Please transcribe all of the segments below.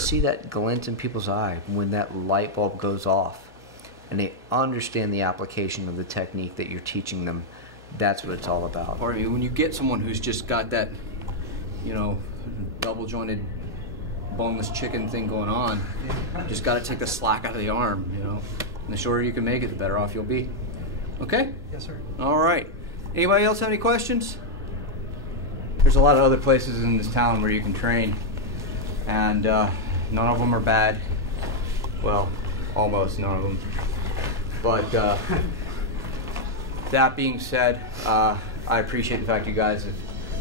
just see that glint in people's eye when that light bulb goes off and they understand the application of the technique that you're teaching them. That's what it's all about. Or I mean, when you get someone who's just got that, you know, double jointed boneless chicken thing going on, you just got to take the slack out of the arm, you know. And the shorter you can make it, the better off you'll be. Okay? Yes, sir. All right. Anybody else have any questions? There's a lot of other places in this town where you can train, and none of them are bad. Well, almost none of them. But that being said, I appreciate the fact you guys have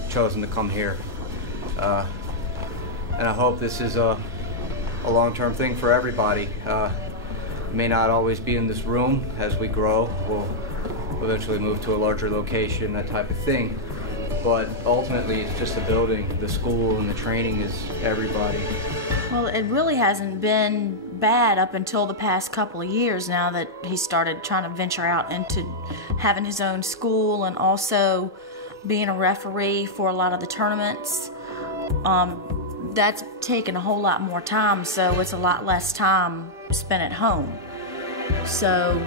chosen to come here. And I hope this is a long-term thing for everybody. It may not always be in this room. As we grow, we'll eventually move to a larger location, that type of thing. But ultimately, it's just the building, the school, and the training is everybody. Well, it really hasn't been bad up until the past couple of years now that he started trying to venture out into having his own school and also being a referee for a lot of the tournaments. That's taken a whole lot more time, so it's a lot less time spent at home. So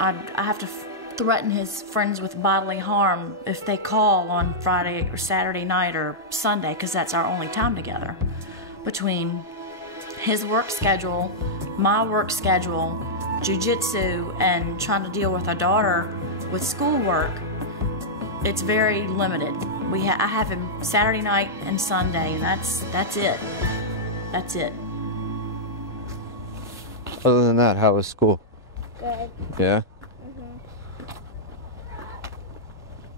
I have to threaten his friends with bodily harm if they call on Friday or Saturday night or Sunday, because that's our only time together. Between his work schedule, my work schedule, jiu-jitsu, and trying to deal with our daughter with schoolwork, it's very limited. I have him Saturday night and Sunday, and that's it. That's it. Other than that, how was school? Good. Yeah?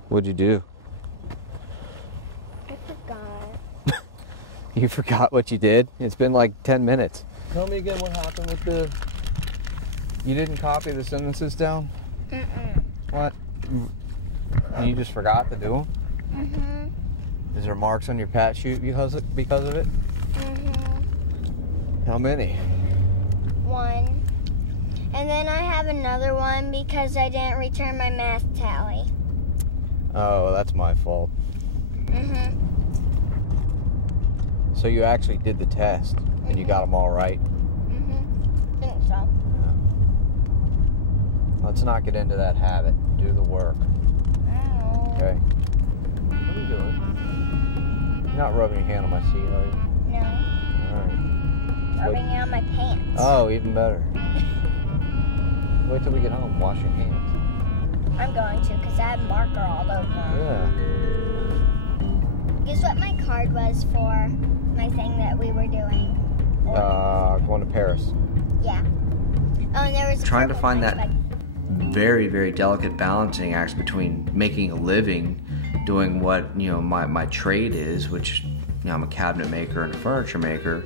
What'd you do? I forgot. You forgot what you did? It's been like 10 minutes. Tell me again what happened with the... You didn't copy the sentences down? Mm-mm. What? You just forgot to do them? Mm-hmm. Is there marks on your pat sheet because of it? Mm-hmm. How many? 1. And then I have another one because I didn't return my math tally. Oh, well, that's my fault. Mm-hmm. So you actually did the test, and you got them all right? Mm-hmm. Think so. Yeah. Let's not get into that habit. Do the work. Oh. Okay? What are you doing? You're not rubbing your hand on my seat, are you? No. All right. Rubbing it on my pants. Oh, even better. Wait till we get home. Wash your hands. I'm going to, because I have marker all over them. Yeah. Guess what my card was for my thing that we were doing? Going to Paris. Yeah. Oh, and there was Trying to purple find ones, that very, very delicate balancing act between making a living, doing what, you know, my trade is, which, you know, I'm a cabinet maker and a furniture maker,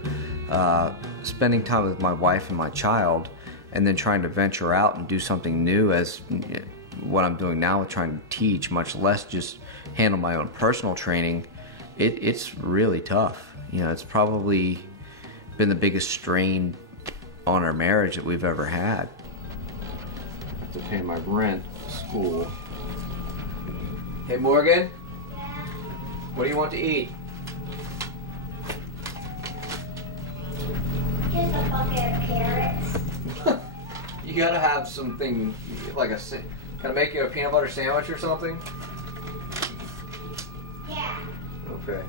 spending time with my wife and my child, and then trying to venture out and do something new as what I'm doing now with trying to teach, much less just handle my own personal training. It's really tough. You know, it's probably been the biggest strain on our marriage that we've ever had. To pay my rent, school. Hey Morgan? Yeah. What do you want to eat? Here's a bucket of carrots. You gotta have something like a... Can I make you a peanut butter sandwich or something? Yeah. Okay.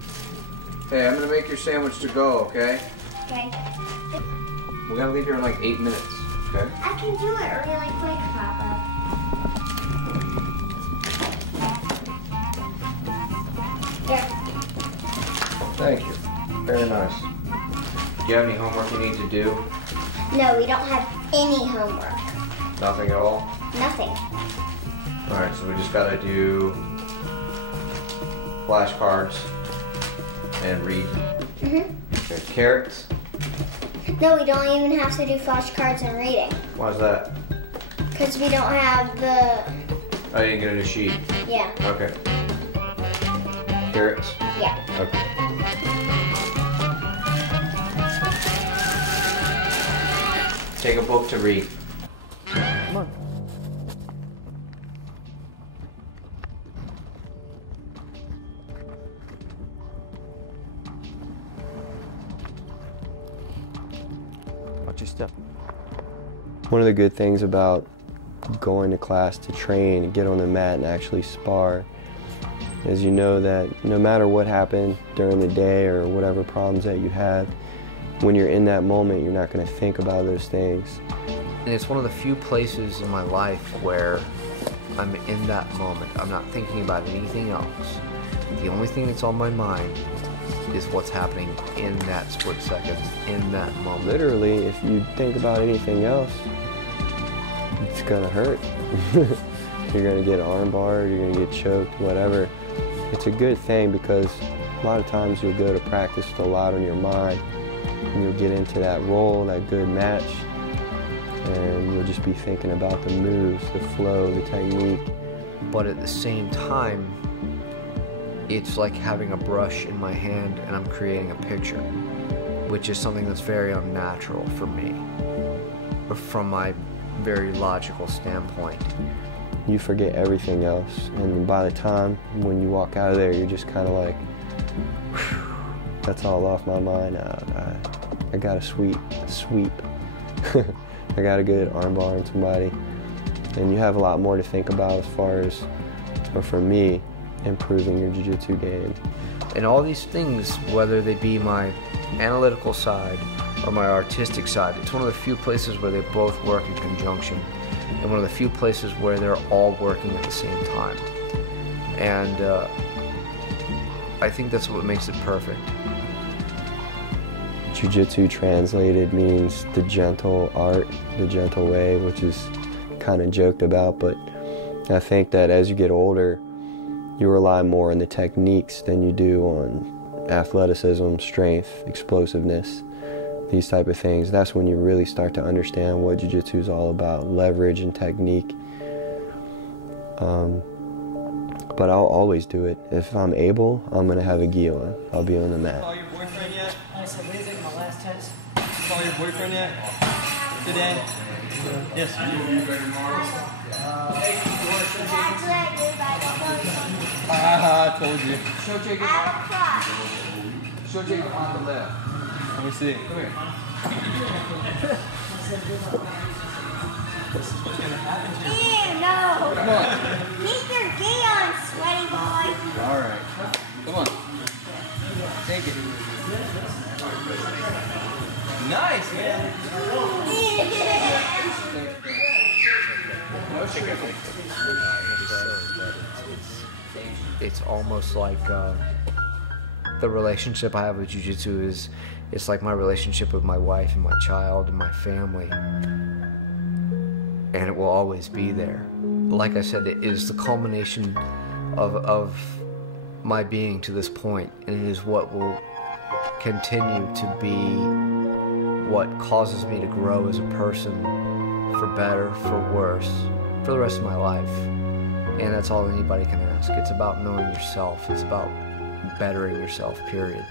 Hey, I'm gonna make your sandwich to go, okay? Okay. We're gonna leave here in like 8 minutes, okay? I can do it really quick, Papa. Here. Thank you. Very nice. Do you have any homework you need to do? No, we don't have any homework. Nothing at all? Nothing. Alright, so we just gotta do flashcards and read. Mm-hmm. Okay, carrots. No, we don't even have to do flashcards and reading. Why's that? Because we don't have the... Oh, you didn't get a new sheet. Yeah. Okay. Carrots? Yeah. Okay. Take a book to read. Come on. watch your step. One of the good things about going to class to train and get on the mat and actually spar is you know that no matter what happened during the day or whatever problems that you have, when you're in that moment, you're not going to think about those things. And it's one of the few places in my life where I'm in that moment. I'm not thinking about anything else. The only thing that's on my mind is what's happening in that split second, in that moment. Literally, if you think about anything else, it's gonna hurt. You're gonna get armbarred, you're gonna get choked, whatever. It's a good thing because a lot of times you'll go to practice with a lot on your mind and you'll get into that role, that good match, and you'll just be thinking about the moves, the flow, the technique. But at the same time, it's like having a brush in my hand and I'm creating a picture, which is something that's very unnatural for me, from my very logical standpoint. You forget everything else, and by the time when you walk out of there, you're just kind of like, whew, that's all off my mind. I got a sweep. I got a good armbar on somebody, and you have a lot more to think about as far as, or for me, improving your jiu-jitsu game. And all these things, whether they be my analytical side or my artistic side, it's one of the few places where they both work in conjunction, and one of the few places where they're all working at the same time. And I think that's what makes it perfect. Jiu-jitsu translated means the gentle art, the gentle way, which is kind of joked about, but I think that as you get older, you rely more on the techniques than you do on athleticism, strength, explosiveness, these type of things. That's when you really start to understand what jiu-jitsu is all about, leverage and technique. But I'll always do it. If I'm able, I'm going to have a gi on. I'll be on the mat. Call your boyfriend yet? I said, what is it, my last test? Call your boyfriend yet? Today? Yes. I told you. Show Jacob. Show Jacob on the left. Let me see. Come here. What's gonna happen to you? Ew, no. Come on. Keep your gi on, sweaty boy. All right. Come on. Take it. Nice, man. It's almost like the relationship I have with jiu-jitsu is, it's like my relationship with my wife and my child and my family, and it will always be there. Like I said, it is the culmination of my being to this point, and it is what will continue to be what causes me to grow as a person, for better, for worse, for the rest of my life. And that's all anybody can ask. It's about knowing yourself. It's about bettering yourself, period.